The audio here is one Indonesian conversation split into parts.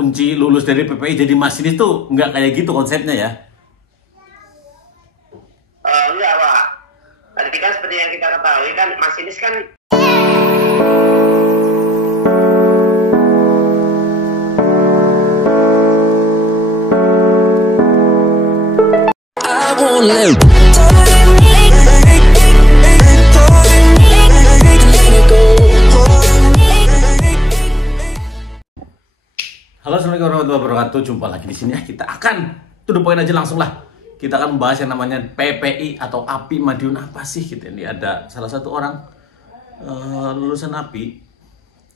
kunci lulus dari PPI jadi masinis tuh nggak kayak gitu konsepnya ya? Enggak Pak. Tadi kan seperti yang kita ketahui kan masinis kan Halo, assalamualaikum warahmatullahi wabarakatuh. Jumpa lagi di sini ya. Kita akan to the point aja langsung lah. Kita akan membahas yang namanya PPI atau API Madiun apa sih? Gitu. Ini ada salah satu orang lulusan API.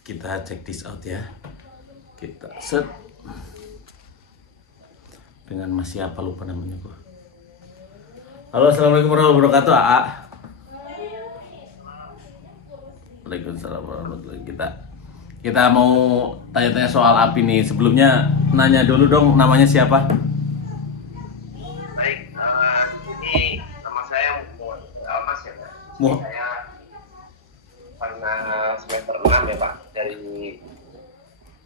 Kita check this out ya. Kita set dengan Mas siapa lupa namanya gua. Halo, assalamualaikum warahmatullahi wabarakatuh. AA. Waalaikumsalam warahmatullahi wabarakatuh. Kita mau tanya-tanya soal API nih. Sebelumnya nanya dulu dong, namanya siapa? baik. Ini nama saya Mas ya Pak. Saya pernah semester 6 ya Pak dari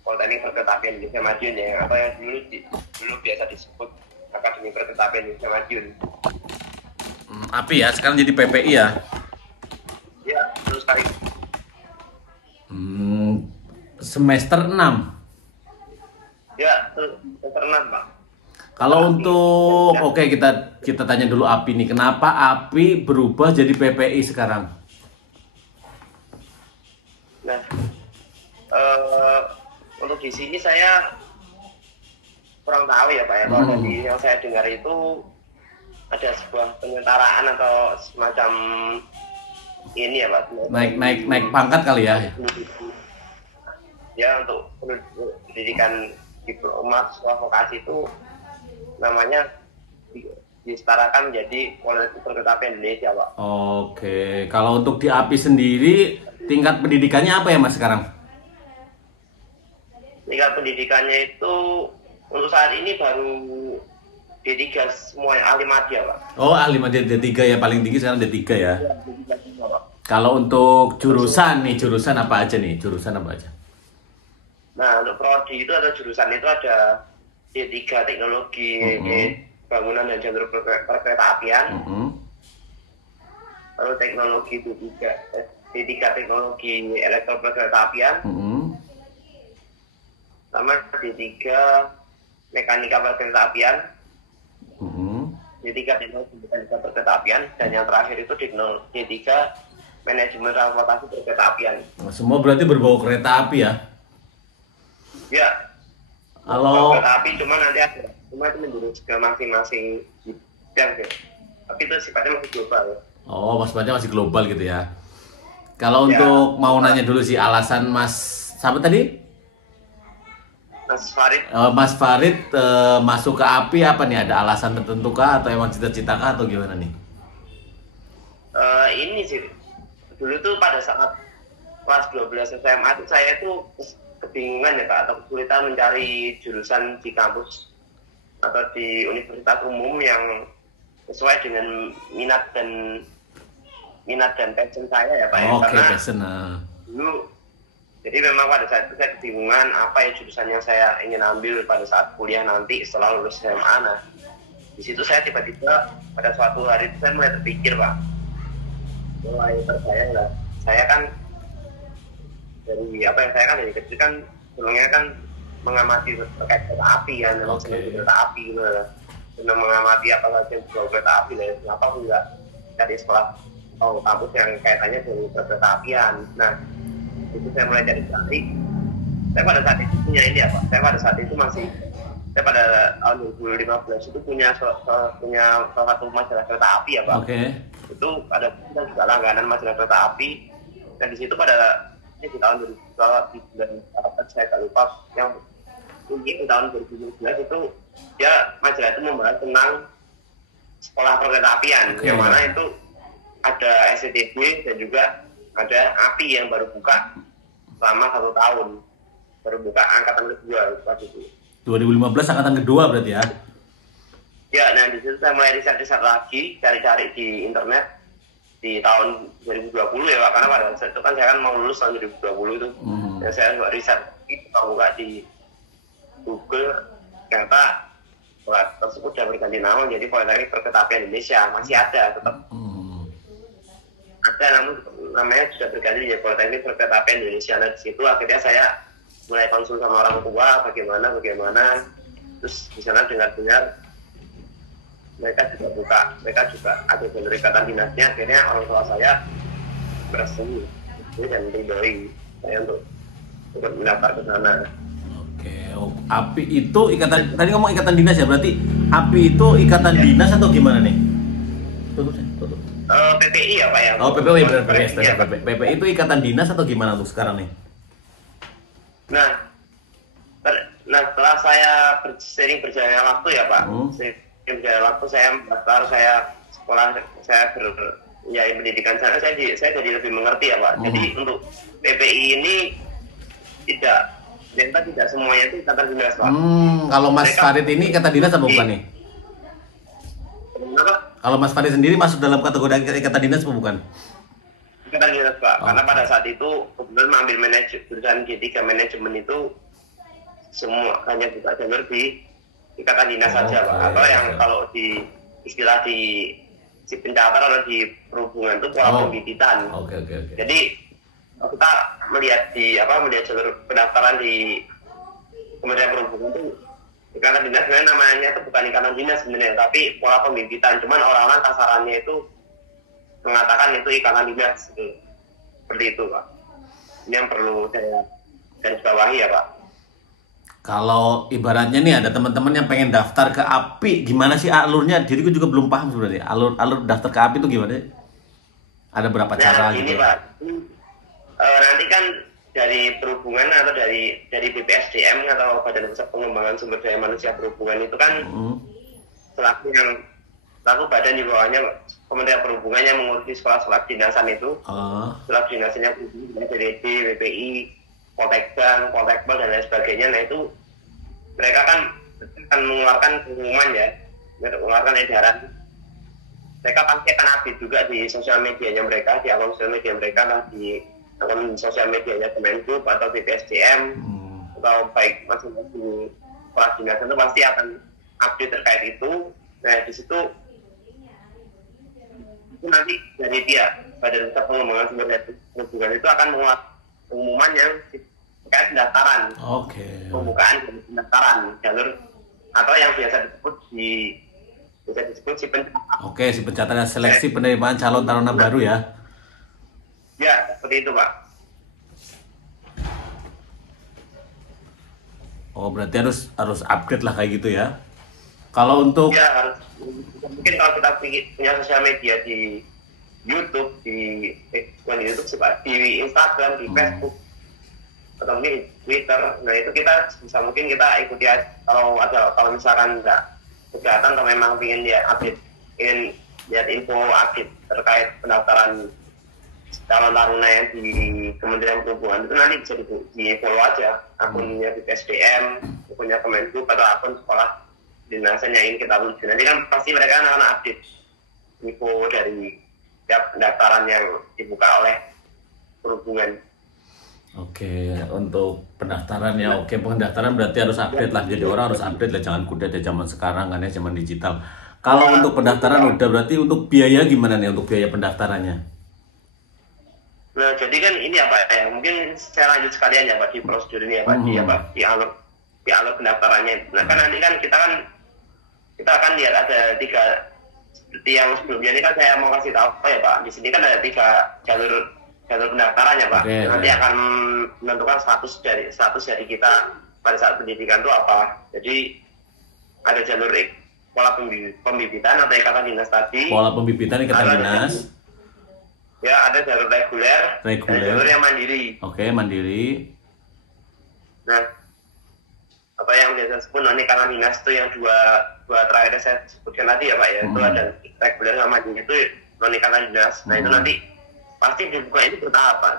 Politeknik Perkeretapian Indonesia Madiun ya, atau yang dulu biasa disebut Akademi Perkeretapian Indonesia Madiun. API ya, sekarang jadi PPI ya? Ya, terus sekali. Semester 6. Ya, semester 6 Pak. Kalau untuk oke, kita tanya dulu API nih. Kenapa API berubah jadi PPI sekarang? Nah, untuk di sini saya kurang tahu ya Pak ya. Kalau dari yang saya dengar itu ada sebuah penyetaraan atau semacam ini ya Pak. Naik pangkat kali ya? Ya, untuk pendidikan diploma sekolah vokasi itu namanya disetarakan menjadi Politeknik Perkeretapian Indonesia Pak. Oke, kalau untuk di API sendiri tingkat pendidikannya apa ya Mas sekarang? Tingkat pendidikannya itu untuk saat ini baru D3 semua yang ahli madya Pak. Oh, ahli madya D3 ya, paling tinggi sekarang D3 ya. Ya, D3 semua Pak. Kalau untuk jurusan nih, jurusan apa aja nih? Jurusan apa aja? Nah, untuk prodi itu ada jurusan itu ada D3 Teknologi Bangunan dan Jalur Perkeretaapian. Lalu teknologi itu juga D3 Teknologi Elektro Perkeretaapian. Sama D3 Mekanika Perkeretaapian. D3 Teknologi Mekanika Perkeretaapian, dan yang terakhir itu D3 Manajemen Transportasi Perkeretaapian. Semua berarti berbau kereta api ya? Ya. Kalau kereta api cuma nanti ada, cuma itu menjurus ke masing-masing bidang ya. Tapi itu sifatnya masih global. oh, maksudnya masih global gitu ya. Kalau untuk mau nanya dulu sih alasan Mas siapa tadi? Mas Farid. Mas Farid masuk ke API apa nih? Ada alasan tertentu kah atau emang cita-cita kah atau gimana nih? Ini sih dulu tuh pada saat kelas 12 SMA tuh saya tuh kebingungan ya Pak, atau kesulitan mencari jurusan di kampus atau di universitas umum yang sesuai dengan minat dan passion saya ya Pak. Oke, passion. Dulu jadi memang pada saat itu saya kebingungan apa ya jurusan yang saya ingin ambil pada saat kuliah nanti setelah lulus SMA. Nah, di situ saya tiba-tiba pada suatu hari itu saya mulai terpikir Pak, mulai terbayang lah, saya kan dari kecil kan sebelumnya kan mengamati terkait kereta api kan, memang senang kereta api gitu, senang mengamati apa saja yang berbau kereta api. Dan kenapa aku nggak dari sekolah atau kampus yang kaitannya dengan kereta apian. Nah, itu saya mulai cari. Saya pada saat itu punya ini apa? Saya pada saat itu saya pada tahun 2015 itu punya salah satu majalah kereta api ya Pak. Itu ada kita juga langganan majalah kereta api, dan di situ pada ini di tahun 2012 saya tak lupa, yang ini di tahun 2012 itu ya majalah itu membahas tentang sekolah perkeretaapian, yang mana itu ada SCTB dan juga ada API yang baru buka selama 1 tahun, baru buka angkatan kedua waktu itu. 2015 angkatan kedua berarti ya? Ya, nah di situ saya mulai riset lagi, cari-cari di internet di tahun 2020 ya Pak, karena pada saat itu kan saya kan mau lulus tahun 2020 itu. Dan saya riset itu buka di Google, ternyata sekolah tersebut sudah berganti nama jadi Politeknik Perkereta Apian Indonesia. Masih ada tetap ada, namun namanya sudah berganti jadi Politeknik Perkereta Apian Indonesia. Nah di situ akhirnya saya mulai konsul sama orang tua bagaimana, terus di sana dengar mereka juga ada jalur ikatan dinasnya. Akhirnya orang tua saya bersetuju dan ridhoi saya untuk mendaftar ke sana. Oke, API itu ikatan, tadi ngomong ikatan dinas ya, berarti API itu ikatan dinas atau gimana nih? Tutup. PPI ya Pak ya? Oh, PPI benar, PPI itu ikatan dinas atau gimana tuh sekarang nih? Nah setelah saya sering berjalannya waktu ya Pak, sering berjalan waktu saya mendaftar, saya sekolah, saya pendidikan sana, saya jadi lebih mengerti ya Pak. Jadi untuk PPI ini tidak semuanya itu ikatan dinas Pak. Kalau Mas Farid ini ikatan dinas apa bukan nih? Kenapa? Kalau Mas Farid sendiri masuk dalam kategori ikatan dinas apa bukan? Ikatan dinas Pak, karena pada saat itu kebetulan mengambil jurusan G3 manajemen itu semua hanya buka jalur di ikatan dinas saja Pak. Atau yang kalau di istilah di si pencatatan atau di perhubungan itu pola pembibitan. Jadi kita melihat jalur pendaftaran di Kementerian Perhubungan itu ikatan dinas, sebenarnya namanya itu bukan ikatan dinas sebenarnya, tapi pola pembibitan. Cuman orang-orang kasarannya itu mengatakan itu ikatan dinas gitu. Seperti itu Pak. Ini yang perlu saya garis bawahi ya Pak. Kalau ibaratnya nih ada teman-teman yang pengen daftar ke API, gimana sih alurnya? Diriku juga belum paham sebenarnya. Alur daftar ke API itu gimana? Ada berapa cara ini, gitu? Pak. Nanti kan dari perhubungan atau dari BPSDM atau Badan Pusat Pengembangan Sumber Daya Manusia Perhubungan itu kan selaku badan di bawahnya Kementerian Perhubungan yang mengurusi sekolah-sekolah dinasan itu. Sekolah dinasannya dari BPI, Poltekkang, Poltekbal dan lain sebagainya. Nah itu mereka kan akan mengeluarkan pengumuman ya, mengeluarkan edaran. Mereka pasti akan update juga di sosial medianya mereka, di akun sosial media mereka, di akun sosial medianya Kemenhub atau BPSDM atau baik masing-masing sekolah dinas itu pasti akan update terkait itu. Nah di situ itu nanti dari Badan Pusat Pengembangan Sumber Daya Perhubungan itu akan mengeluarkan pengumuman yang terkait pendaftaran, pembukaan pendaftaran jalur atau yang biasa disebut si pencatatan. Si pencatatan seleksi penerimaan calon taruna baru ya. Ya, seperti itu Pak. Berarti harus upgrade lah kayak gitu ya. Kalau untuk harus, mungkin kalau kita punya sosial media di YouTube, di Instagram, di Facebook, atau mungkin Twitter. Nah itu kita bisa mungkin kita ikuti kalau misalkan nggak kegiatan atau memang ingin lihat info update terkait pendaftaran calon taruna yang di Kementerian Perhubungan itu nanti bisa di follow aja akunnya di PSDM, akunnya Kemenhub atau akun sekolah dinasan yang ingin kita tuju. Nanti kan pasti mereka akan update info dari pendaftaran yang dibuka oleh perhubungan. Untuk pendaftaran ya, pendaftaran berarti harus update lah. Jadi orang harus update lah, jangan kudet ya zaman sekarang kan ya, zaman digital. Kalau untuk pendaftaran udah, berarti untuk biaya gimana nih untuk biaya pendaftarannya? Nah jadi kan ini apa ya, mungkin saya lanjut sekalian ya Pak di prosedur ini ya Pak, di alur pendaftarannya. Nah kan nanti kan kita akan lihat ada 3, seperti yang sebelumnya ini kan saya mau kasih tahu ya Pak, di sini kan ada 3 jalur pendaftarannya Pak. Nanti akan menentukan status dari kita pada saat pendidikan itu apa. Jadi ada jalur pola pembibitan atau ikatan dinas tadi. Pola pembibitan ikatan dinas. Ya, ada jalur reguler. Dan jalur yang mandiri. Mandiri. Nah, apa yang biasa disebut ikatan dinas itu yang dua terakhir saya sebutkan tadi ya Pak ya. Itu ada reguler sama mandiri itu ikatan dinas. Nah itu nanti pasti dibuka ini bertahap Pak.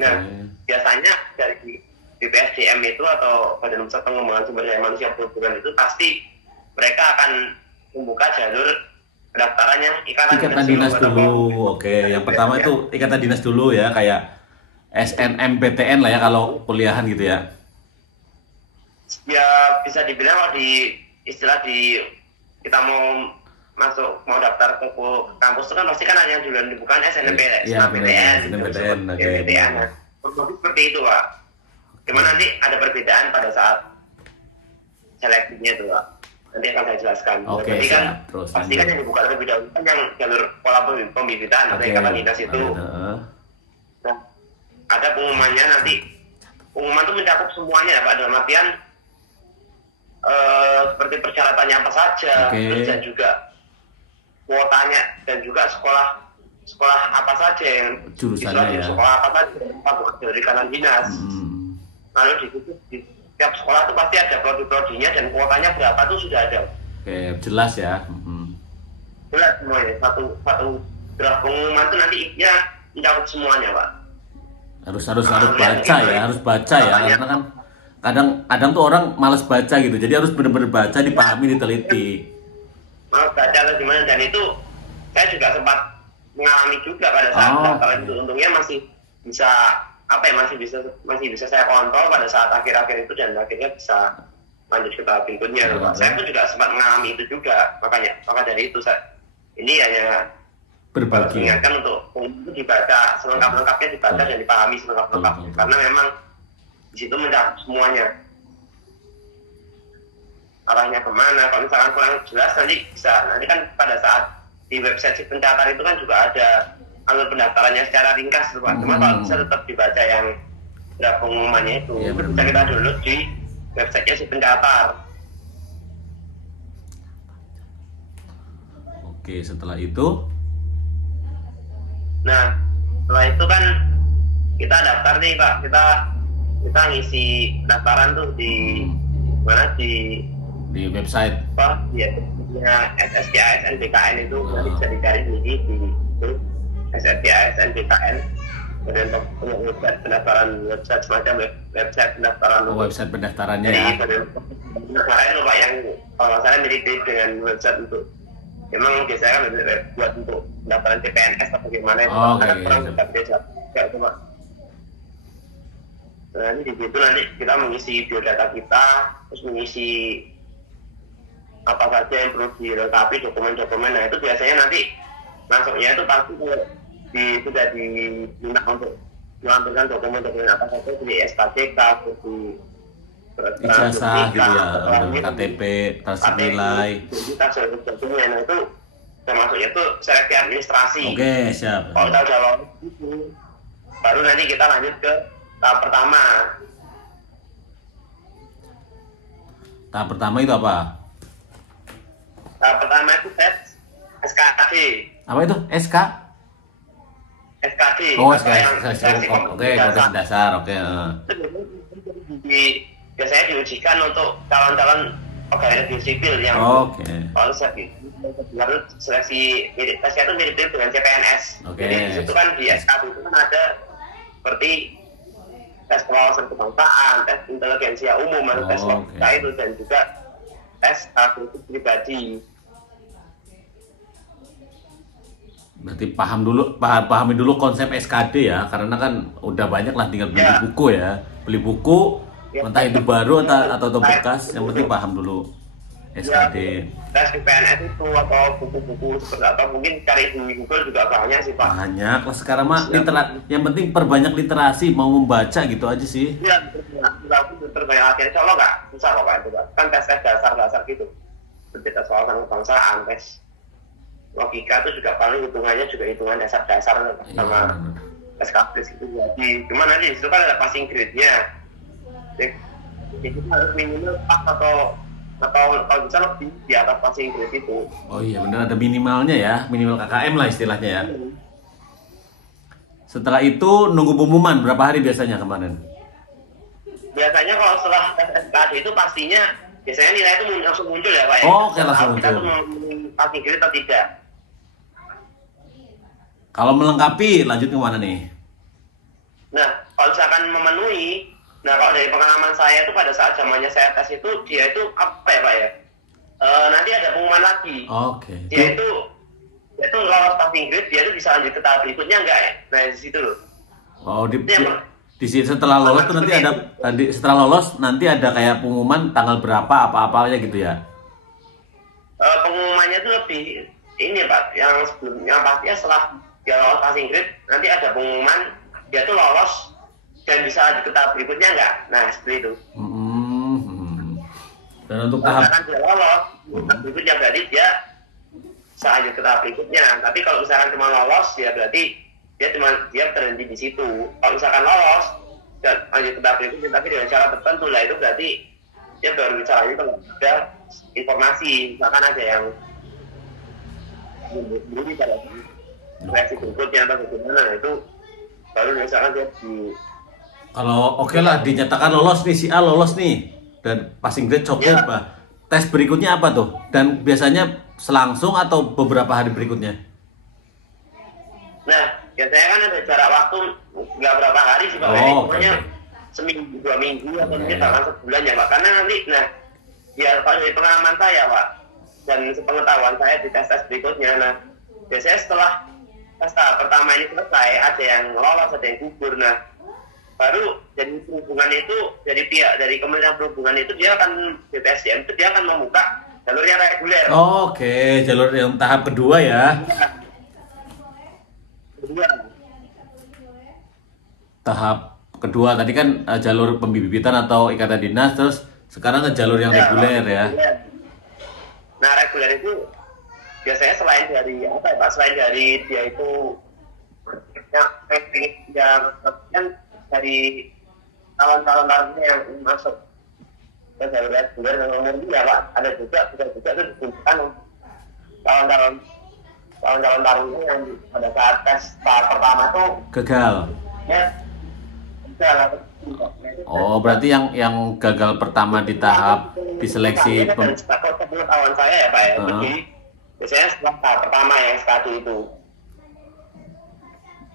Nah, biasanya dari BPSDM itu atau Badan Pusat Pengembangan Sumber Daya Manusia Perhubungan itu pasti mereka akan membuka jalur pendaftaran yang ikatan dinas dulu. Yang pertama itu ikatan dinas dulu ya, kayak SNMPTN lah ya kalau kuliahan gitu ya. Ya bisa dibilang kalau di istilah di kita mau daftar ke kampus itu kan pasti kan ada yang duluan dibuka SNMPTN, Iya, benar, SNMPTN, oke. SNMPTN. Seperti itu Pak. Cuma nanti ada perbedaan pada saat seleksinya itu Pak. Nanti akan saya jelaskan. Oke, Jadi kan siap. Terus pasti kan yang dibuka terlebih dahulu kan yang jalur pola pembibitan atau yang kata dinas itu. Nah, ada pengumumannya nanti. Pengumuman itu mencakup semuanya Pak, dalam artian seperti persyaratannya apa saja, terus dan juga kuotanya dan juga sekolah apa saja yang jurusannya ya. Sekolah apa saja dari kanan dinas. Lalu di situ di setiap sekolah itu pasti ada prodi-prodinya dan kuotanya berapa itu sudah ada. Oke, jelas ya. Jelas semuanya. Satu draft pengumuman itu nanti ya mencakup semuanya Pak. Harus baca ya, harus baca ya, karena kan kadang tuh orang malas baca gitu, jadi harus benar-benar baca, dipahami, diteliti. Malas baca atau gimana, dan itu saya juga sempat mengalami juga pada saat daftar itu. Untungnya masih bisa masih bisa saya kontrol pada saat akhir-akhir itu, dan akhirnya bisa lanjut ke tahap berikutnya. Saya pun juga sempat mengalami itu juga, maka dari itu ini hanya berbagi. Ingatkan untuk itu dibaca selengkap-lengkapnya, dibaca dan dipahami selengkap-lengkapnya, karena memang di situ mencakup semuanya. Arahnya kemana? Kalau misalkan kurang jelas nanti kan pada saat di website si pencatat itu kan juga ada alur pendaftarannya secara ringkas, Pak. Cuma kalau bisa tetap dibaca yang draft pengumumannya itu, bisa kita download di websitenya si pencatat. Oke, setelah itu. Nah, setelah itu kan kita daftar nih Pak, kita ngisi pendaftaran tuh di mana di website apa ya, SSKASN BKN itu nanti bisa dicari di SSKASN BKN, dan punya website pendaftaran, website semacam website pendaftaran. Website pendaftarannya ya. Pendaftaran itu Pak, yang kalau saya mirip dengan website untuk memang biasanya kan buat untuk pendaftaran CPNS atau bagaimana itu kan kurang tidak biasa kayak itu Pak. Nah, di situ nanti kita mengisi biodata kita, terus mengisi apa saja yang perlu dilengkapi, dokumen-dokumen. Nah itu biasanya nanti masuknya itu pasti sudah diminta untuk melampirkan dokumen-dokumen apa saja, seperti SKCK, seperti ijazah gitu ya, KTP, transaksi nilai. Nah itu termasuknya itu seleksi administrasi. Oke, siap. Kalau kita udah lolos itu, baru nanti kita lanjut ke tahap pertama. Tahap pertama itu apa? Tahap pertama itu tes SKD. Apa itu? SKD. Oh, SKD. Oke, kompetensi dasar. Oke. Biasanya diujikan untuk calon-calon pegawai negeri sipil yang kalau seleksi tesnya itu mirip dengan CPNS. Jadi di situ kan di SKD itu kan ada seperti tes kewawasan kebangsaan, tes inteligensia umum, tes logika itu, dan juga tes kultur pribadi. Berarti pahami dulu konsep SKD ya, karena kan udah banyak lah tinggal beli buku ya, entah itu baru atau bekas, yang penting paham dulu SKD. Tes PNS itu atau buku-buku seperti, atau mungkin cari di Google juga banyak sih Pak. Banyak lah sekarang mah, yang penting perbanyak literasi, mau membaca gitu aja sih. Iya, terbanyak latihan, insya Allah nggak susah kok Pak itu Pak. Kan tes dasar gitu, seperti tes wawasan kebangsaan, tes logika itu juga paling hitungannya juga hitungan dasar-dasar sama SKD itu. Jadi cuma nanti disitu kan ada passing grade-nya. Jadi harus minimal pas atau kalau bisa lebih di atas passing grade itu. Oh iya benar, ada minimalnya ya, minimal KKM lah istilahnya ya. Setelah itu nunggu pengumuman berapa hari biasanya kemarin? Biasanya kalau setelah tes SKD itu pastinya biasanya nilai itu langsung muncul ya Pak ya. Oh, oke, langsung muncul. Kita tuh mau passing grade atau tidak. Kalau melengkapi lanjut ke mana nih? Nah, kalau misalkan memenuhi, kalau dari pengalaman saya itu pada saat zamannya saya tes itu, dia itu apa ya Pak ya? Nanti ada pengumuman lagi. Oke. Dia itu lolos passing grade, dia itu bisa lanjut ke tahap berikutnya enggak ya? Nah di situ loh. Oh, Di sini setelah lolos tuh setelah lolos nanti ada kayak pengumuman tanggal berapa apa-apanya gitu ya. Pengumumannya itu lebih ini Pak, yang sebelumnya pastinya setelah dia lolos passing grade nanti ada pengumuman dia tuh lolos dan bisa ke tahap berikutnya enggak. Nah seperti itu. Dan untuk tahap misalkan dia lolos berikutnya berarti dia bisa lanjut ke tahap berikutnya. Tapi kalau misalkan cuma lolos ya berarti dia berhenti di situ. Kalau misalkan lolos dan lanjut ke tahap berikutnya tapi dengan cara tertentu lah itu berarti dia baru bisa lanjut kalau ada informasi, misalkan ada yang beli pada seleksi berikutnya atau bagaimana, itu baru misalkan dia di kalau oke lah dinyatakan lolos nih, si A lolos nih dan passing grade cukup ya. Tes berikutnya apa tuh? Dan biasanya selangsung atau beberapa hari berikutnya? Nah biasanya kan ada jarak waktu nggak berapa hari sih Pak, pokoknya seminggu 2 minggu atau mungkin bahkan sebulan ya Pak, karena nanti ya kalau dari pengalaman saya Pak dan sepengetahuan saya di tes berikutnya, nah biasanya setelah tes tahap pertama ini selesai ada yang lolos, ada yang gugur, nah baru dari perhubungan itu dari Kementerian Perhubungan itu dia akan BPSDM itu dia akan membuka jalur yang reguler. Oke, jalur yang tahap kedua ya. Tahap kedua tadi kan jalur pembibitan atau ikatan dinas, terus sekarang ke jalur yang reguler ya. Nah reguler itu biasanya selain dari apa ya Pak? Selain dari dia itu yang dari calon-calon yang masuk ke jalur reguler dan umum ya Pak, ada juga itu dibutuhkan calon-calon taruna yang pada saat tes tahap pertama tuh gagal. Ya, gagal. Oh, berarti yang gagal pertama di tahap diseleksi pengetahuan saya ya Pak ya. Jadi biasanya setelah tahap pertama yang SKD itu.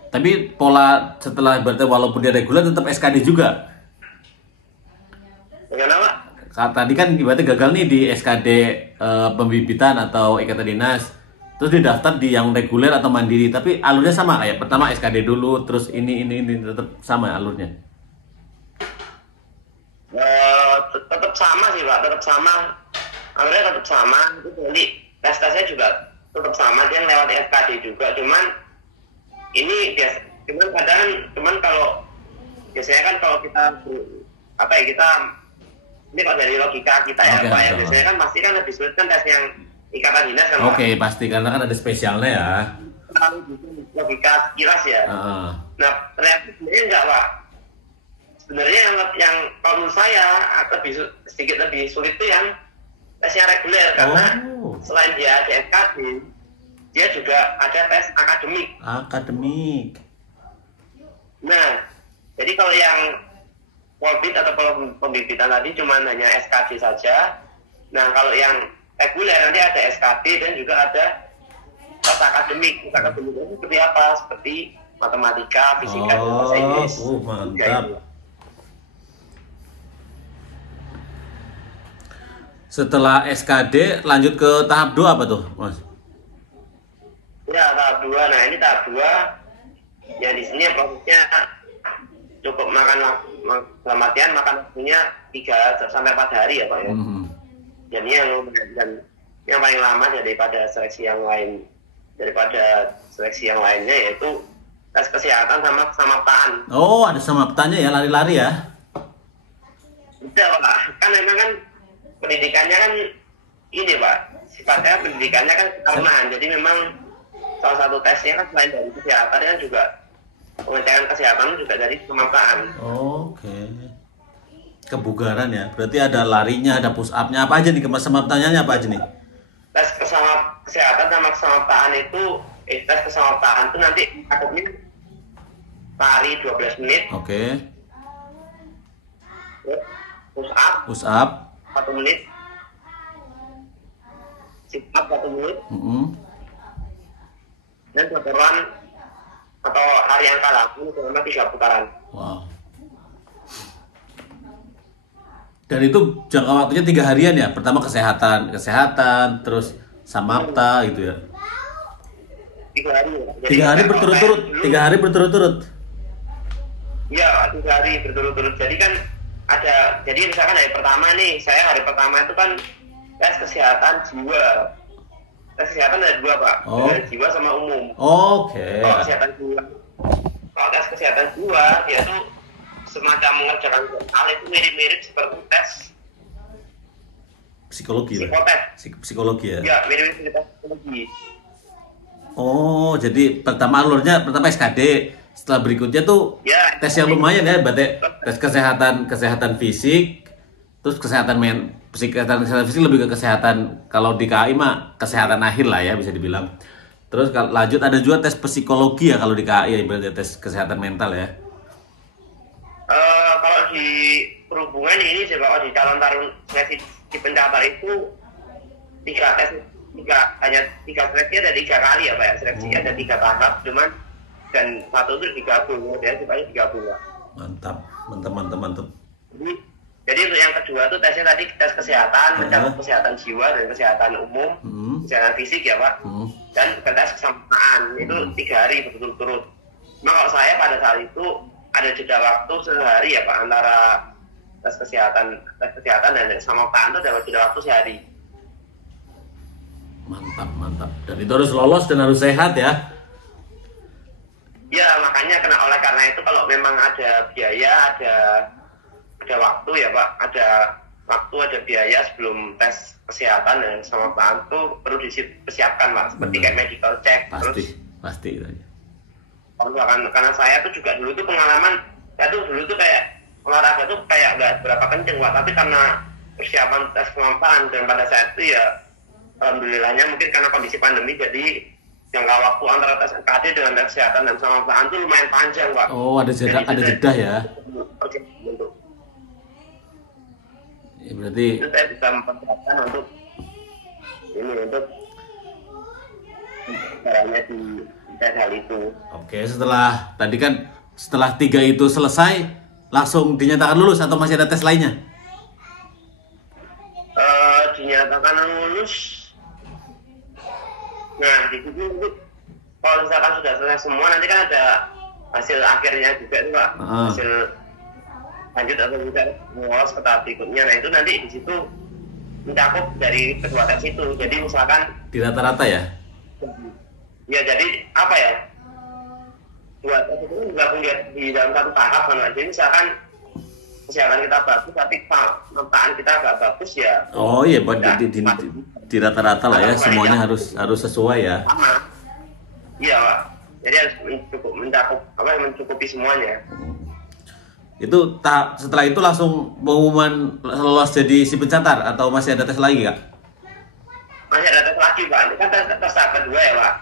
Tapi pola setelah berarti walaupun dia reguler tetap SKD juga. Bagaimana Pak? Tadi kan berarti gagal nih di SKD pembibitan atau ikatan dinas. Terus didaftar di yang reguler atau mandiri, tapi alurnya sama kayak pertama SKD dulu, terus ini tetap sama alurnya. Tetap sama sih Pak, tetap sama. Alurnya tetap sama. Itu nanti tesnya juga tetap sama, dia lewat SKD juga. Cuman ini cuman kalau biasanya kan kalau kita ini kalau dari logika kita ya Pak ya, biasanya kan pasti kan lebih sulit kan tes yang ikatan dinas kan. Oke, pasti karena kan ada spesialnya ya. Logika kilas ya. Nah ternyata sebenarnya enggak Pak. Sebenarnya yang kalau menurut saya sedikit lebih sulit itu yang tesnya reguler, karena selain dia ada SKD, dia juga ada tes akademik. Nah jadi kalau yang Polbit atau pembibitan tadi cuma hanya SKD saja. Nah kalau yang reguler nanti ada SKD dan juga ada tes akademik. Tes akademik itu seperti apa? Seperti matematika, fisika, dan bahasa Inggris. Mantap. Setelah SKD lanjut ke tahap 2 apa tuh, Mas? Ya, tahap 2. Nah, ini tahap 2. Ya di sini prosesnya cukup dalam artian makan waktunya 3 sampai 4 hari ya, Pak ya. Jadi yang paling lama daripada seleksi yang lainnya yaitu tes kesehatan sama kesamaptaan. Oh, ada kesamaptaannya ya, lari-lari ya? Tidak Pak, kan memang kan pendidikannya kan ini Pak, sifatnya pendidikannya kan ketarunaan. Jadi memang salah satu tesnya kan selain dari kesehatan kan juga pengecekan kesehatan juga dari kesamaptaan. Oke. Kebugaran ya, berarti ada larinya, ada push up-nya, apa aja nih, kesamaptaannya apa aja nih? Tes kesehatan sama kesamaptaan itu, tes kesamaptaan itu nanti takutnya lari 12 menit. Oke. Push up 1 menit, sit up 1 menit, dan putaran atau hari yang kalah selama 3 putaran. Wow. Dan itu jangka waktunya 3 harian ya? Pertama kesehatan, terus samapta gitu ya? 3 hari. 3 hari berturut-turut. Iya, 3 hari berturut-turut. Jadi kan jadi misalkan hari pertama nih, hari pertama itu kan tes kesehatan jiwa. Tes kesehatan ada 2 Pak, dari jiwa sama umum. Oke. Kalau tes kesehatan jiwa, dia tuh semacam mengerjakan hal itu mirip-mirip seperti tes psikologi psikotes. Psikologi ya? Ya, mirip-mirip tes psikologi. Oh, jadi pertama SKD, setelah berikutnya tuh Ya, tes yang lumayan ya, berarti tes kesehatan fisik, terus kesehatan fisik lebih ke kesehatan, kalau di KAI mah kesehatan akhir lah ya bisa dibilang. Terus lanjut ada juga tes psikologi ya kalau di KAI ya, berarti tes kesehatan mental ya. Kalau di perhubungan ini sih Pak, di calon taruna seleksi di pencatat itu 3 seleksi ada 3 kali ya Pak ya. Seleksi ada 3 tahap, cuman dan 1 itu digabung, ya supaya digabung Pak. Mantap. Jadi untuk yang kedua tuh tesnya tadi tes kesehatan, mencakup kesehatan jiwa dan kesehatan umum, kesehatan fisik ya Pak, dan tes kesamaan itu 3 hari berturut-turut. Nah kalau saya pada saat itu ada jeda waktu sehari ya Pak, antara tes kesehatan dan kesamaptaan itu ada jeda waktu sehari. Mantap. Dan itu harus lolos dan harus sehat ya. Ya makanya oleh karena itu kalau memang ada biaya, ada waktu ya Pak, ada biaya sebelum tes kesehatan dan kesamaptaan itu perlu dipersiapkan Pak, seperti kayak medical check. Pasti itu aja. Karena saya tuh juga dulu tuh pengalaman, saya tuh dulu tuh kayak olahraga tuh kayak nggak berapa kenceng Pak, tapi karena persiapan tes kesamaptaan dan pada saat itu ya alhamdulillahnya mungkin karena kondisi pandemi jadi jangka waktu antara tes SKD dengan tes kesehatan dan kesamaptaan tuh lumayan panjang Pak. Oh ada jeda ya. Ya, berarti itu saya bisa mempersiapkan untuk caranya di tes hal itu. Oke, setelah 3 itu selesai langsung dinyatakan lulus atau masih ada tes lainnya? Dinyatakan lulus. Nah di situ kalau misalkan sudah selesai semua nanti kan ada hasil akhirnya juga tuh Pak, hasil lanjut atau tidak lolos ke tahap berikutnya. Nah itu nanti di situ mencakup dari kedua tes itu. Jadi misalkan di rata-rata ya? Ya jadi apa ya? 2 tes itu gabung di dalam satu tahap kan. Jadi misalkan kesehatan kita bagus tapi pemetaan kita agak bagus ya. Oh iya, di rata-rata lah ya, semuanya harus sesuai ya. Sama. Iya Pak. Jadi harus mencukupi semuanya. Itu setelah itu langsung pengumuman lolos jadi si pencatat atau masih ada tes lagi Kak? Masih ada tes lagi Pak. Ini kan tes tahap kedua ya Pak.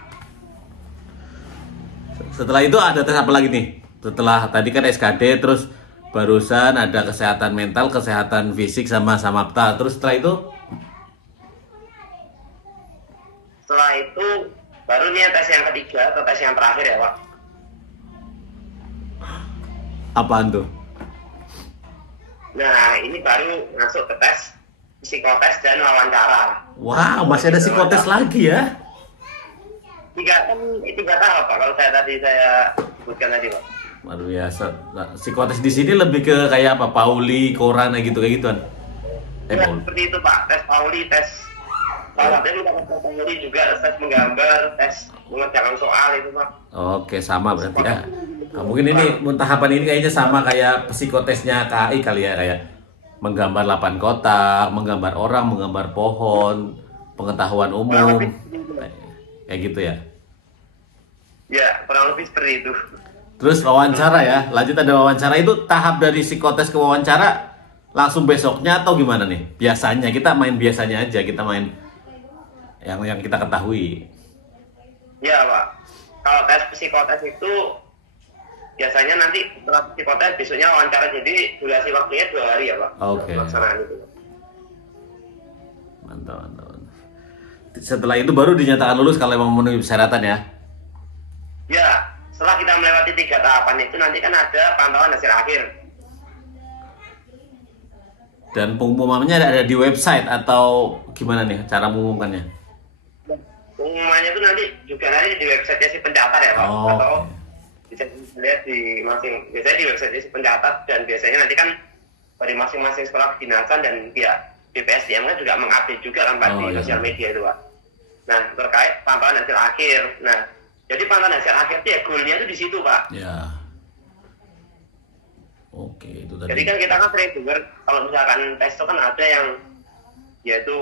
Setelah itu ada tes apa lagi nih? Setelah tadi kan SKD, terus barusan ada kesehatan mental, kesehatan fisik sama samapta. Terus setelah itu? Setelah itu baru nih tes yang ketiga atau tes yang terakhir ya Pak. Apaan tuh? Nah ini baru masuk ke tes psikotes dan wawancara. Wow, masih ada psikotes lagi ya? 3 tahap Pak, kalau saya sebutkan tadi Pak. Luar biasa. Nah, psikotes di sini lebih ke kayak apa? Pauli, koran gitu kayak gituan. Ya, seperti itu Pak, tes Pauli, tes salah satunya tes Pauli juga, tes menggambar, tes mengerjakan soal itu Pak. Oke, sama berarti ya. Nah, mungkin ini tahapan ini kayaknya sama kayak psikotesnya KAI kali ya, kayak menggambar 8 kotak, menggambar orang, menggambar pohon, pengetahuan umum, kayak gitu ya. Ya, kurang lebih seperti itu. Terus wawancara ya, lanjut ada wawancara. Itu tahap dari psikotes ke wawancara langsung besoknya atau gimana nih? Biasanya kita main biasanya aja, kita main yang kita ketahui. Ya Pak, kalau tes psikotes itu biasanya nanti setelah psikotes besoknya wawancara, jadi durasi waktunya 2 hari ya Pak. Oke. Pelaksanaan itu. Mantap. Setelah itu baru dinyatakan lulus kalau memang memenuhi persyaratan ya? Ya, setelah kita melewati 3 tahapan itu nanti kan ada pantauan hasil akhir. Dan pengumumannya ada di website atau gimana nih cara mengumumkannya? Pengumumannya itu nanti di websitenya si pencatat ya Pak, atau di bisa lihat di biasanya di website isi pencatat, dan biasanya nanti kan dari masing-masing sekolah kedinasan dan pihak BPSDM kan juga mengupdate juga kan Pak di sosial media itu Pak. Nah terkait pantauan hasil akhir. Nah jadi pantauan hasil akhir itu ya goalnya itu di situ Pak. Ya. Oke, itu tadi. Jadi kan kita kan sering dengar kalau misalkan tes itu kan ada yang yaitu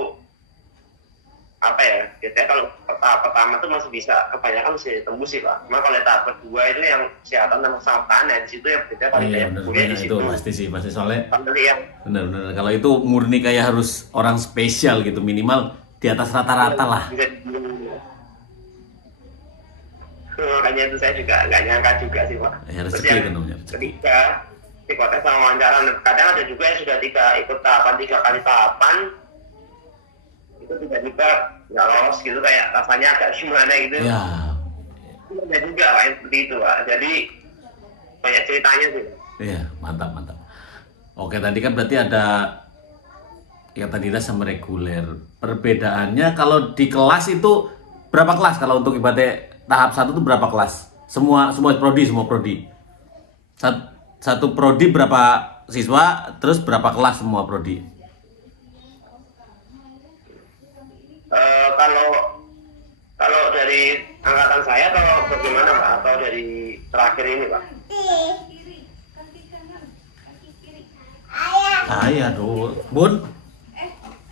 apa ya, biasanya kalau tahap pertama tuh masih bisa, kebanyakan masih tembus sih Pak. Cuma kalau tahap kedua itu yang kesehatan dan persahabatan, di situ yang beda paling banyak kuliah di situ. Itu pasti sih, pasti soalnya. Yang Benar-benar. Kalau itu murni kayak harus orang spesial gitu, minimal di atas rata-rata lah. Makanya itu saya juga nggak nyangka juga sih Pak. Ya, rezeki itu namanya. Ketika psikotes sama wawancara, kadang ada juga yang sudah ikut tahapan 3 kali tahapan, itu tiba-tiba nggak lolos gitu, kayak rasanya agak gimana gitu. Ya. Ada juga Pak yang seperti itu Pak. Jadi banyak ceritanya sih. Iya, mantap. Oke, tadi kan berarti ada ikatan dinas sama reguler. Perbedaannya kalau di kelas itu berapa kelas? Kalau untuk ibaratnya tahap 1 itu berapa kelas? Semua prodi. Satu prodi berapa siswa, terus berapa kelas semua prodi? Kalau dari angkatan saya atau bagaimana Pak? Atau dari terakhir ini Pak? Iya tuh, Bun.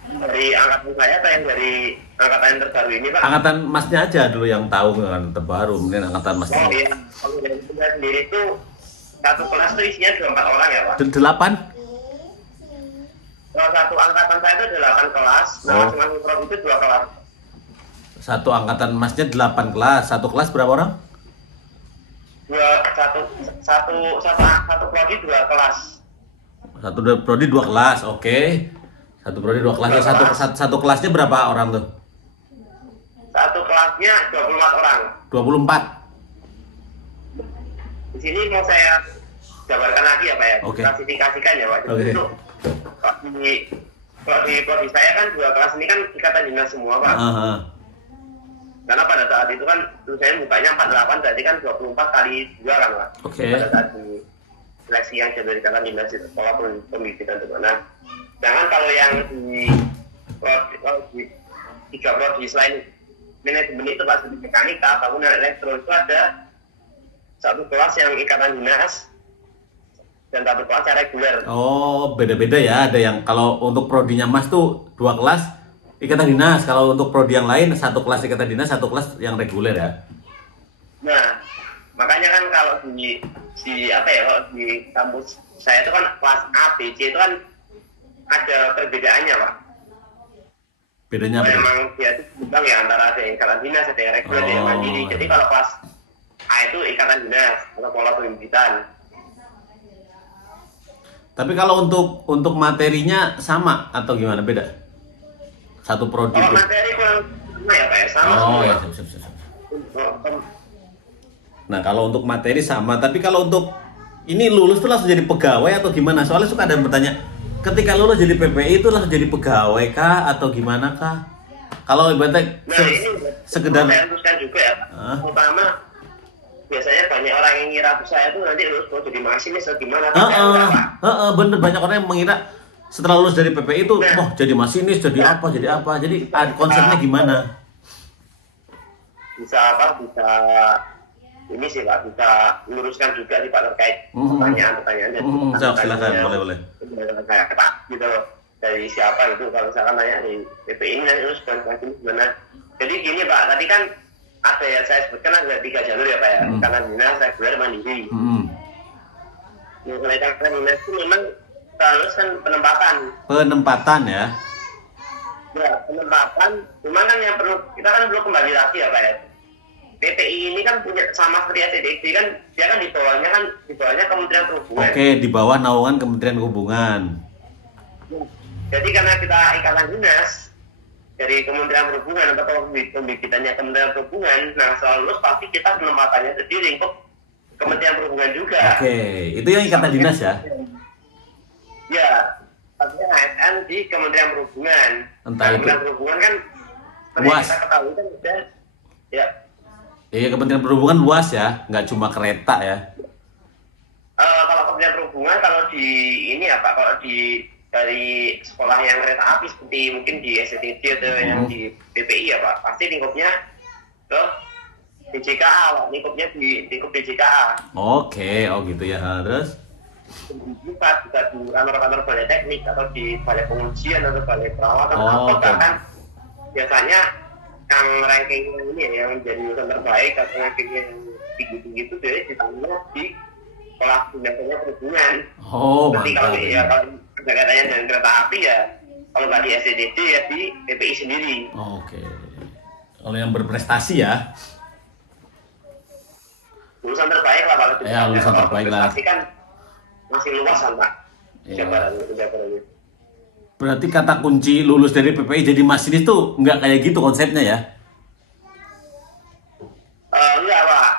Dari angkatan saya atau yang dari angkatan yang terbaru ini Pak? Angkatan Masnya aja dulu yang tahu kan terbaru, mungkin angkatan Masnya. Oh iya, kalau dari saya sendiri itu satu kelas itu isinya 24 orang ya Pak? 8? Kalau satu angkatan saya itu 8 kelas, nah masing-masing prodi itu 2 kelas. Satu angkatan Masnya 8 kelas, satu kelas berapa orang? Satu prodi 2 kelas. Satu prodi 2 kelas, oke. Satu prodi 2 kelas. Satu kelasnya berapa orang tuh? Satu kelasnya 24 orang. 24. Di sini mau saya jabarkan lagi ya Pak ya, klasifikasikan ya Pak. Oke. Kalau di prodi saya kan 2 kelas ini kan ikatan dinas semua Pak. Karena pada saat itu kan saya bukanya 48, berarti kan 24 kali 2 kan Pak. Oke. Pada saat di seleksi yang dari ikatan dinas itu, sekolah pendidikan itu. Nah, jangan kalau yang di 3 prodi selain manajemen itu Pak, seperti mekanika, bangunan, elektro, itu ada satu kelas yang ikatan dinas dan satu kelas yang reguler. Oh, beda-beda ya. Ada yang kalau untuk prodinya Mas tuh 2 kelas ikatan dinas. Kalau untuk prodi yang lain satu kelas ikatan dinas, satu kelas yang reguler ya. Nah, makanya kan kalau di kalau di kampus saya itu kan kelas A, B, C itu kan ada perbedaannya Pak. Bedanya apa? Memang dia itu bidang ya, antara ada yang ikatan dinas, ada yang reguler, ada yang mandiri. Jadi kalau kelas A itu ikatan dinas atau pola pembibitan. Tapi kalau untuk materinya sama atau gimana, beda? Satu prodi. Kalau materi sama ya Pak ya, sama. Oh ya, siap. Nah kalau untuk materi sama, tapi kalau untuk ini lulus tuh langsung jadi pegawai atau gimana? Soalnya suka ada yang bertanya, ketika lulus jadi PPI itu langsung jadi pegawai kah atau gimana kah? Kalau ibaratnya sekedar saya teruskan juga ya, pertama biasanya banyak orang yang ngira saya tuh nanti lulus mau jadi masinis atau gimana? Bener, banyak orang yang mengira setelah lulus dari PPI itu, jadi masinis, jadi apa? Jadi konsepnya gimana? Bisa ini sih Pak, bisa luruskan juga sih Pak terkait pertanyaan-pertanyaan. Silakan, boleh. Kayak ketak gitu dari siapa gitu, kalau misalkan tanya di PPI ini nanti lulus gimana? Jadi gini Pak, tadi kan ada yang saya sebutkan ada 3 jalur ya Pak ya, ikatan dinas, reguler, mandiri. Mengenai ikatan dinas itu memang terus kan penempatan ya. Ya, penempatan, cuma kan yang perlu kita kan perlu kembali lagi ya Pak ya. PPI ini kan punya sama seperti ACDC kan, dia kan di bawahnya Kementerian Perhubungan. Oke, di bawah naungan Kementerian Perhubungan. Jadi karena kita ikatan dinas dari Kementerian Perhubungan atau pembibitannya Kementerian Perhubungan, nah setelah lulus pasti kita penempatannya itu di lingkup Kementerian Perhubungan juga. Oke, itu yang ikatan dinas ya? Ya, artinya ASN di Kementerian Perhubungan. Entah itu. Kementerian Perhubungan kan, luas. Kita ketahui kan udah, ya. Iya, Kementerian Perhubungan luas ya, nggak cuma kereta ya. Kalau Kementerian Perhubungan, kalau di ini ya Pak, kalau di dari sekolah yang kereta api seperti mungkin di SCTD atau yang di PPI ya Pak, pasti lingkupnya ke DJKA, Pak. Lingkupnya di lingkup DJKA. Oke, oh gitu ya. Terus? Bisa di kantor-kantor balai teknik atau di balai pengujian atau balai perawatan Oh, atau oke. bahkan biasanya yang ranking ini ya, yang jadi lulusan terbaik atau ranking yang tinggi-tinggi itu biasanya ditanggung di sekolah biasanya perhubungan. Oh, Berarti kalau mantap. ya kalau katanya dari kereta api ya, kalau nggak di SCDD ya di PPI sendiri. Oke. Kalau yang berprestasi ya. Lulusan terbaik lah kalau Ya, lulusan kalau terbaik lah. prestasi kan masih luas kan Pak. Iya. Jabarannya. Berarti kata kunci lulus dari PPI jadi masinis tuh nggak kayak gitu konsepnya ya? Enggak Pak.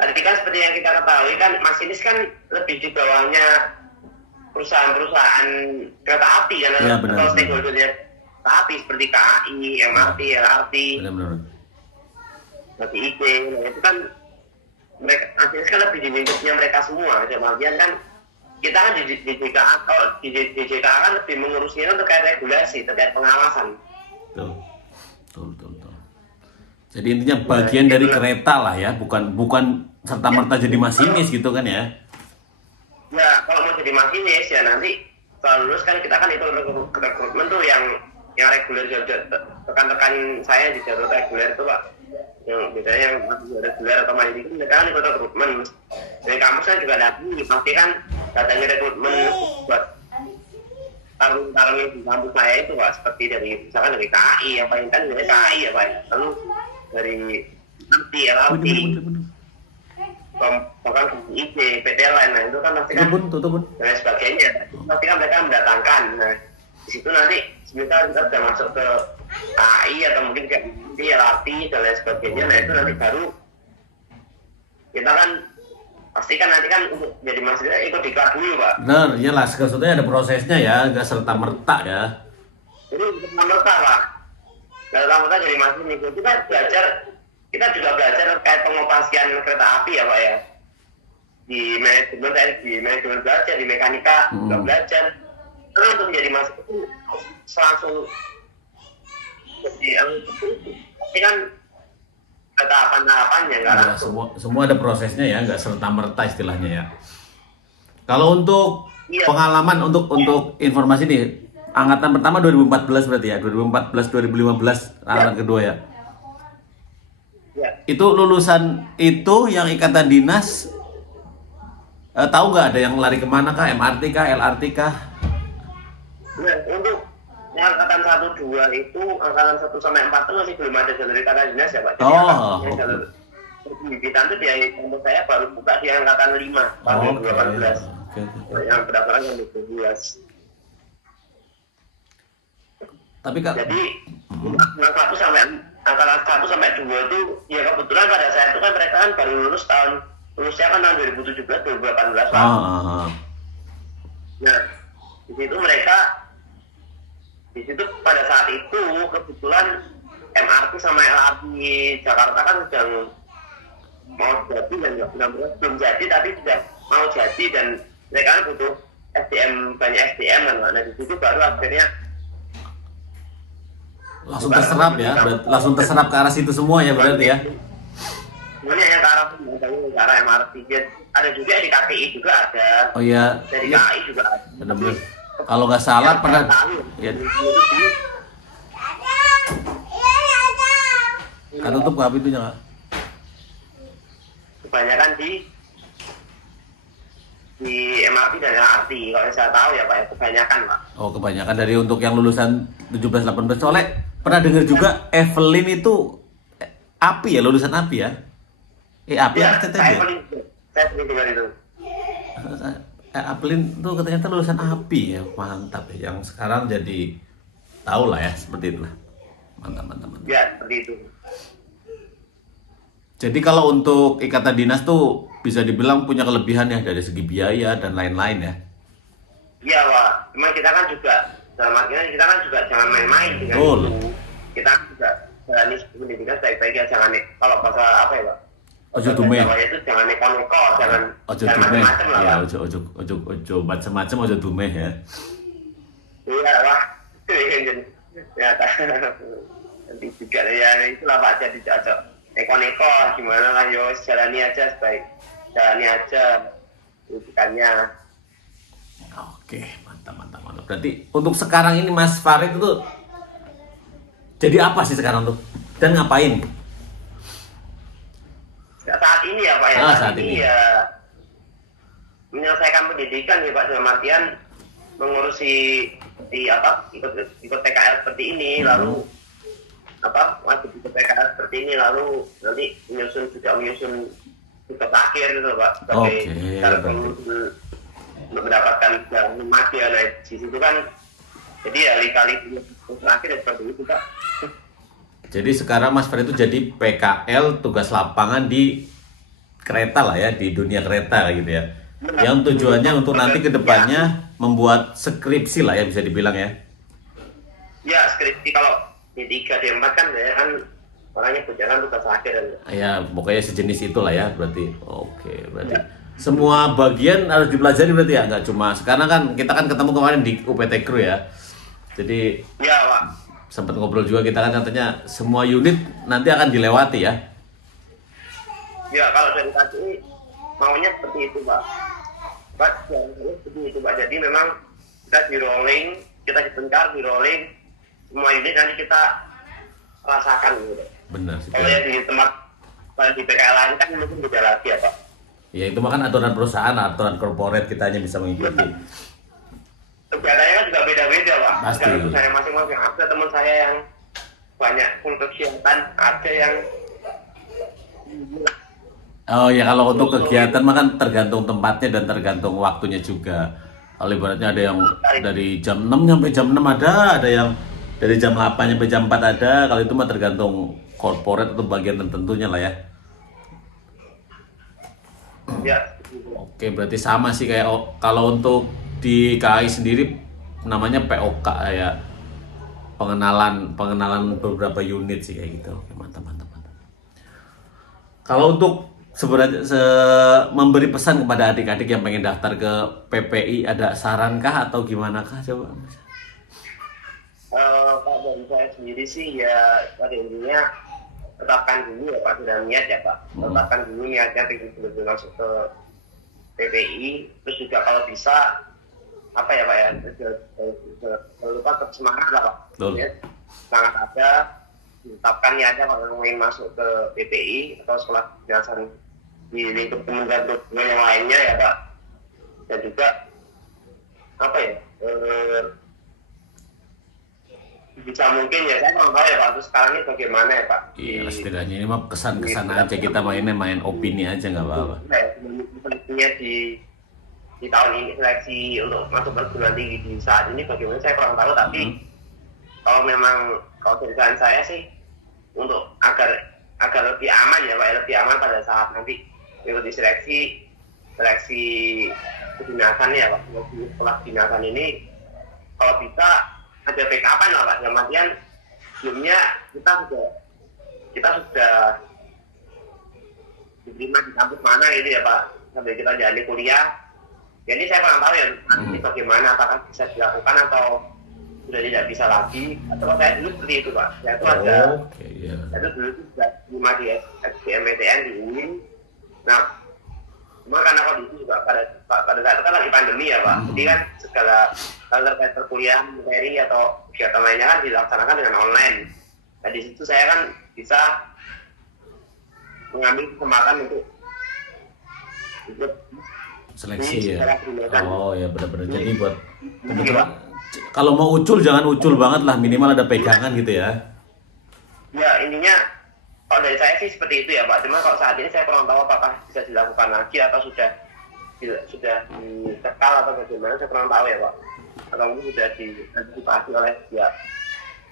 Tadi kan seperti yang kita ketahui kan masinis kan lebih di bawahnya perusahaan-perusahaan kereta api kan, Iya, benar, atau benar. stakeholdernya kereta api seperti KAI, MRT, LRT, Benar-benar. BIP. Nah, itu kan mereka masinis kan lebih di lingkupnya mereka semua. Kemudian kan kita kan di DJKA, kalau di DJKA kan lebih mengurusnya terkait regulasi, terkait pengawasan. Betul. Betul. Jadi intinya bagian dari kereta lah ya, bukan serta merta jadi masinis gitu kan ya? Ya, kalau mau jadi masinis ya nanti setelah lulus kan kita kan itu rekrutmen tuh yang reguler, rekan-rekan saya di jalur reguler itu Pak, yang biasanya yang reguler atau mandiri itu mereka kan ikut rekrutmen dari kampus kan juga nanti pasti kan datangnya rekrutmen buat tarung-tarung yang di kampus saya itu Pak, seperti dari misalkan dari KAI apa yang kan dari KAI ya Pak, lalu dari MRT, LRT, bahkan IC, PT lain, nah itu kan pasti kan Tutup bun. dan sebagainya. Pasti kan mereka mendatangkan. Nah, di situ nanti sebentar kita sudah masuk ke KAI atau mungkin ke LRT dan lain sebagainya. Nah itu nanti baru kita kan pasti kan nanti kan untuk jadi mahasiswa ikut diklat dulu Pak. Benar, iyalah sebetulnya ada prosesnya ya, nggak serta merta ya. Jadi untuk merta Pak. Dalam merta jadi mahasiswa kita belajar, kita juga belajar terkait pengoperasian kereta api ya Pak ya. Di manajemen saya di manajemen belajar, di mekanika juga belajar. Karena untuk menjadi mahasiswa itu langsung jadi ini kan tahapan-tahapannya nggak Ya, langsung. semua ada prosesnya ya, nggak serta merta istilahnya ya. Kalau untuk Iya. pengalaman untuk informasi nih, angkatan pertama 2014 berarti ya, 2014 2015 angkatan kedua ya. Ya. Itu lulusan itu yang ikatan dinas, tahu nggak ada yang lari kemana kah, MRT kah, LRT kah? Nah, untuk angkatan 1 2 itu angkatan 1 sampai 4 itu masih belum ada jalur ikatan dinas ya Pak. Jadi yang jalur pembibitan itu di kampus saya baru buka di angkatan 5 tahun 2018. Yang pendaftaran yang 2012. Tapi kak, Jadi angkatan 1 sampai 2 itu ya kebetulan pada saya itu kan mereka kan baru lulusnya kan tahun 2017 2018 Pak. Nah, di situ pada saat itu kebetulan MRT sama LRT Jakarta kan sedang mau jadi dan belum jadi tapi sudah mau jadi dan mereka kan butuh banyak SDM kan. Nah di situ baru akhirnya langsung terserap ya, langsung terserap ke arah situ semua ya berarti ya. semuanya yang ke arah MRT. Ada juga di KPI juga ada. Oh iya. Dari KAI juga ada. Benar-benar. Kalau nggak salah pernah ya. Kan tutup ke itu nggak? Kebanyakan di MRT dan LRT kalau saya tahu ya Pak ya, kebanyakan Pak. Oh kebanyakan dari untuk yang lulusan 17-18. Soalnya pernah dengar juga Evelyn itu api ya, lulusan api ya? Api Ya, apa saya ya? sering dengar itu. Evelyn tuh ternyata lulusan api ya, mantap ya. Yang sekarang jadi tahu lah ya, seperti itulah. Mantap. Ya, seperti itu. Jadi kalau untuk ikatan dinas tuh bisa dibilang punya kelebihan ya dari segi biaya dan lain-lain ya. Iya Pak, cuma kita kan juga dalam artinya kita kan juga jangan main-main dengan Betul. itu. Kita juga jalani pendidikan sebaik-baiknya, jangan kalau bahasa apa ya Pak? Ojo dume. Itu jangan neko-neko, jangan Ojo dume. macam-macam lah. Ya, Pak. ojo macam-macam ojo dume ya. Iya Pak. Ya, nanti juga ya itulah Pak, jadi cocok. Neko-neko gimana lah, yo jalani aja jalani aja pendidikannya. Oke, mantap. Berarti untuk sekarang ini Mas Farid itu jadi apa sih sekarang tuh? Dan ngapain? Saat ini ya Pak ya, saat ini ya menyelesaikan pendidikan ya Pak, dalam artian mengurusi ikut PKL seperti ini, lalu masuk ikut PKL seperti ini, lalu nanti menyusun tugas akhir gitu Pak, sebagai untuk mendapatkan media. Nah di situ kan jadi ya kali terakhir seperti itu Pak. Jadi sekarang Mas Farid itu jadi PKL tugas lapangan di kereta lah ya, di dunia kereta gitu ya. Yang tujuannya untuk nanti kedepannya membuat skripsi lah ya, bisa dibilang ya. Ya skripsi kalau di 3 di 4 kan ya kan orangnya berjalan tugas akhir. Ya pokoknya sejenis itulah ya berarti. Oke, berarti semua bagian harus dipelajari berarti ya, nggak cuma sekarang kan kita kan ketemu kemarin di UPT Kru ya. Jadi ya Pak, sempat ngobrol juga kita kan, katanya semua unit nanti akan dilewati ya. Ya kalau dari tadi maunya seperti itu Pak. Seperti itu Pak. Jadi memang kita di rolling, kita dipencar di rolling, semua unit nanti kita rasakan gitu. Benar sih. Kalau yang di tempat di PKL lain kan mungkin beda lagi ya Pak. Ya itu mah kan aturan perusahaan, aturan corporate, kita hanya bisa mengikuti. Kegiatannya kan juga beda-beda Pak. Pasti. Dari saya masing-masing. Ada teman saya yang banyak full kegiatan, ada yang Oh ya, kalau untuk kegiatan mah kan tergantung tempatnya dan tergantung waktunya juga. Kalau ibaratnya ada yang dari jam 6 sampai jam 6 ada yang dari jam 8 sampai jam 4 ada. Kalau itu mah tergantung corporate atau bagian tertentunya lah ya. ya Oke, berarti sama sih kayak kalau untuk di KAI sendiri namanya POK ya. Pengenalan beberapa unit sih kayak gitu. Oke, mantap. Kalau untuk sebenarnya memberi pesan kepada adik-adik yang pengen daftar ke PPI, ada sarankah atau gimana kah coba? Pak, dari saya sendiri sih ya pada intinya tetapkan dulu ya Pak, sudah niat ya Pak, tetapkan dulu niatnya pengen benar-benar masuk ke PPI. Terus juga kalau bisa apa ya Pak ya, jangan lupa tetap semangat lah Pak. Ya, semangat aja, tetapkan niatnya kalau ingin masuk ke PPI atau sekolah kedinasan di lingkup kementerian yang lainnya ya Pak. Dan juga apa ya, bisa mungkin ya saya kurang tahu ya Pak, terus sekarang ini bagaimana ya Pak? Iya, setidaknya ini mah kesan-kesan aja, kita main opini aja nggak apa-apa. Seleksinya di tahun ini, seleksi untuk masuk perguruan tinggi di saat ini bagaimana saya kurang tahu, tapi kalau dari saya sih untuk agar lebih aman ya Pak, lebih aman pada saat nanti mengikuti seleksi kedinasan ya Pak, sekolah kedinasan ini kalau bisa ada backupan lah Pak, dalam artian sebelumnya kita sudah diterima di kampus mana gitu ya Pak, sambil kita jalani kuliah. Jadi saya kurang tahu ya nanti bagaimana, apakah bisa dilakukan atau sudah tidak bisa lagi, atau saya dulu seperti itu Pak. Saya itu saya dulu sudah terima di SBMPTN di UIN. Nah, cuma karena kondisi juga pada saat itu kan lagi pandemi ya Pak, jadi kan segala hal terkait perkuliahan, materi atau kegiatan lainnya kan dilaksanakan dengan online. Nah di situ saya kan bisa mengambil kesempatan untuk seleksi ya. Oh ya, benar-benar. Jadi buat kalau mau ucul jangan ucul banget lah, minimal ada pegangan gitu ya. Ya intinya kalau dari saya sih seperti itu ya Pak. Cuma kalau saat ini saya kurang tahu apakah bisa dilakukan lagi atau sudah dicekal atau bagaimana, saya kurang tahu ya Pak. Atau mungkin sudah diantisipasi oleh pihak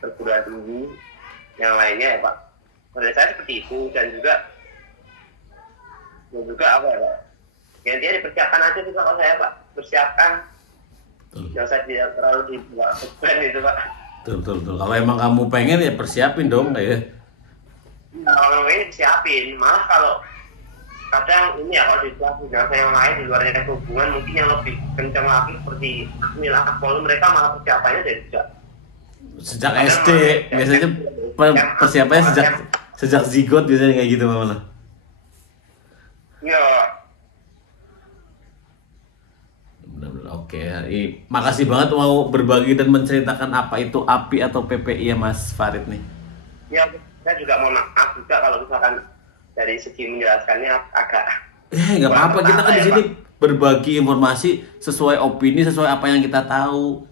perguruan tinggi yang lainnya ya Pak. Kalau dari saya seperti itu, dan juga apa ya Pak, ya, intinya dipersiapkan aja juga kalau saya Pak, persiapkan. Jangan usah terlalu dibuat beban itu Pak. Betul. Kalau emang kamu pengen ya persiapin dong ya. orang ini disiapin. Malah kalau kadang ini ya kalau di kelas yang lain di luar teknik hubungan mungkin yang lebih kencang lagi seperti Mila Akpol, mereka malah persiapannya dari sejak SD biasanya persiapannya sejak zigot biasanya kayak gitu malah. Ya. Benar-benar oke. Makasih banget mau berbagi dan menceritakan apa itu API atau PPI ya Mas Farid nih. Ya, saya juga mau maaf juga kalau misalkan dari segi menjelaskannya agak. Nggak apa-apa, kita kan di sini berbagi informasi sesuai opini, sesuai apa yang kita tahu.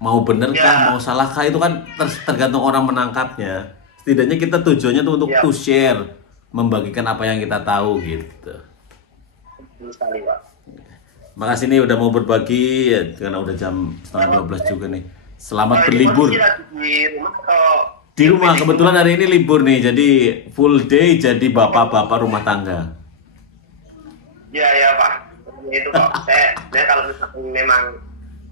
Mau bener kah, mau salah kah itu kan tergantung orang menangkapnya. Setidaknya kita tujuannya tuh untuk to share, membagikan apa yang kita tahu gitu. Sekali, Pak. Makasih nih udah mau berbagi karena udah jam 11:30 juga nih. Selamat berlibur. Di rumah kebetulan hari ini libur nih, jadi full day jadi bapak-bapak rumah tangga. Ya Pak. Itu kok saya kalau misalkan memang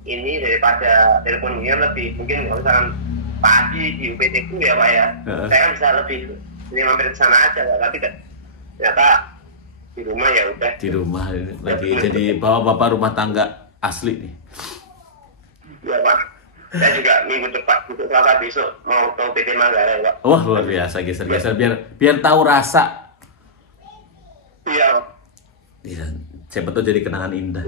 ini daripada telepon ini lebih mungkin kalau misalkan pagi di UPT ku ya Pak ya. Saya kan bisa lebih mampir ke sana aja Pak, tapi ternyata di rumah ya udah. Di rumah lagi jadi bapak-bapak rumah tangga asli nih. Ya Pak. Saya juga minggu depan untuk Selasa besok mau ke PT Manggarai Pak. Wah luar biasa geser-geser biar tahu rasa. Iya. Iya, siapa tahu jadi kenangan indah.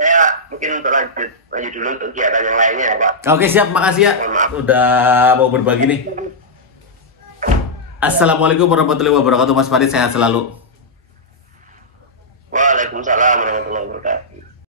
Saya mungkin untuk lanjut dulu untuk kegiatan yang lainnya ya Pak. Oke siap, makasih ya. Udah mau berbagi nih. Assalamualaikum warahmatullahi wabarakatuh Mas Farid, sehat selalu. Waalaikumsalam warahmatullahi wabarakatuh.